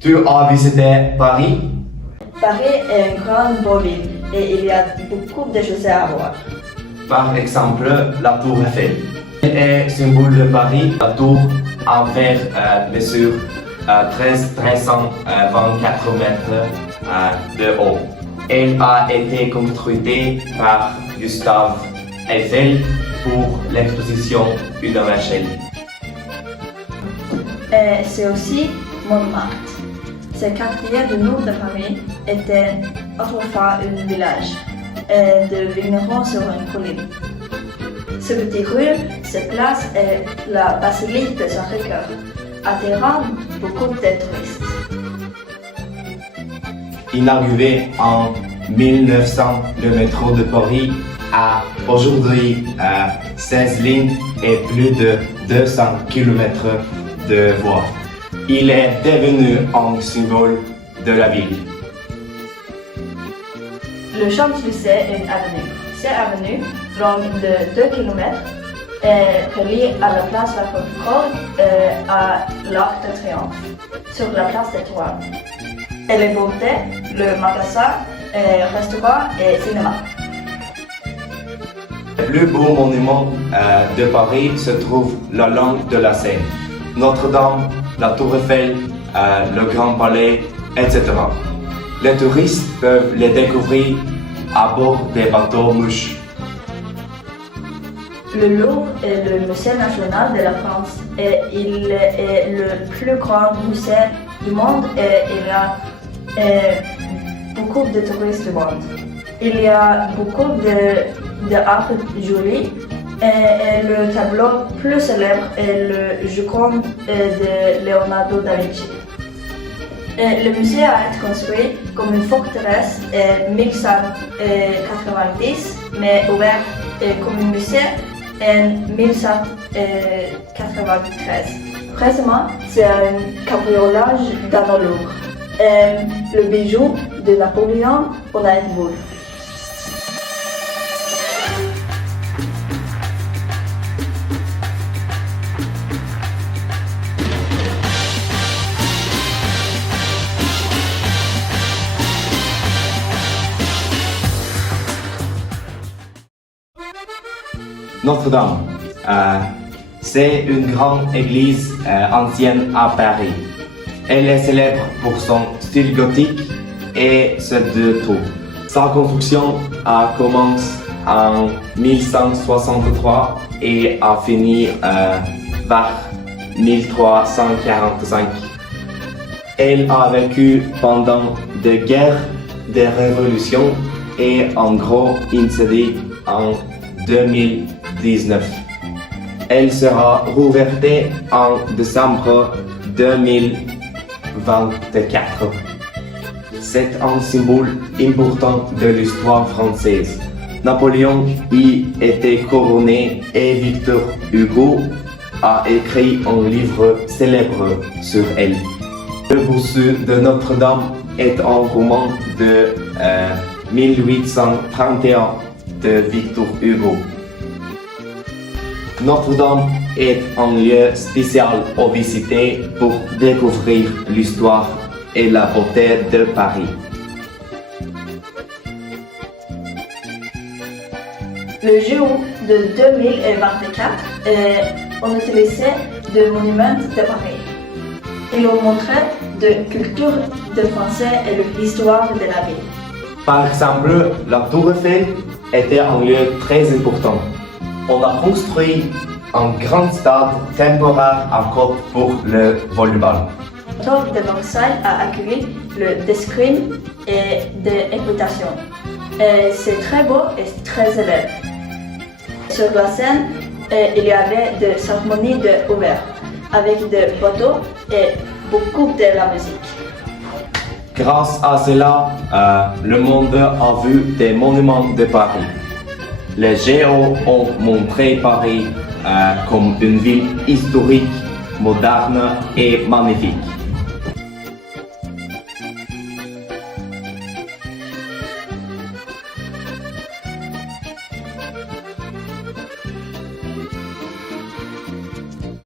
Tu as visité Paris? Paris est une grande ville et il y a beaucoup de choses à voir. Par exemple, la tour Eiffel. Elle est symbole de Paris. La tour en fer mesure 1324 mètres de haut. Elle a été construite par Gustave Eiffel pour l'exposition universelle. C'est aussi Montmartre. Ce quartier du nord de Paris était autrefois un village de vignerons sur une colline. Ce petit rue, cette place est la basilique de Sacré-Cœur, attirant beaucoup de touristes. Inauguré en 1900, le métro de Paris a aujourd'hui 16 lignes et plus de 200 km de voies. Il est devenu un symbole de la ville. Le Champs-Élysées est une avenue. Cette avenue, longue de 2 km, est reliée à la place La Concorde à l'Arc de Triomphe, sur la place d'Étoile. Elle est bordée le magasin, restaurant et cinéma. Le plus beau monument de Paris se trouve le long de la Seine. Notre-Dame, la Tour Eiffel, le Grand Palais, etc. Les touristes peuvent les découvrir à bord des bateaux mouches. Le Louvre est le musée national de la France et il est le plus grand musée du monde et il a beaucoup de touristes du monde. Il y a beaucoup d'art jolis et le tableau plus célèbre est le Joconde de Leonardo da Vinci. Le musée a été construit comme une forteresse en 1190, mais ouvert comme un musée en 1793. Récemment, c'est un cambriolage dans le Louvre. Le bijou de Napoléon pour la boule. Notre-Dame, c'est une grande église ancienne à Paris. Elle est célèbre pour son style gothique et ses deux tours. Sa construction a commencé en 1163 et a fini vers 1345. Elle a vécu pendant des guerres, des révolutions et un gros incendie en 2019. Elle sera rouverte en décembre 2024. C'est un symbole important de l'histoire française. Napoléon y était couronné et Victor Hugo a écrit un livre célèbre sur elle. Le bossu de Notre-Dame est un roman de 1831 de Victor Hugo. Notre-Dame est un lieu spécial à visiter pour découvrir l'histoire et la beauté de Paris. Le JO de 2024 on utilisait des monuments de Paris. Ils ont montré de culture de français et de l'histoire de la ville. Par exemple, la Tour Eiffel était un lieu très important. On a construit un grand stade temporaire à côte pour le volleyball. La tour de Versailles a accueilli le d'escrime et d'équitation. C'est très beau et très célèbre. Sur la scène, il y avait des cérémonies ouvertes avec des bateaux et beaucoup de la musique. Grâce à cela, le monde a vu des monuments de Paris. Les géos ont montré Paris comme une ville historique, moderne et magnifique.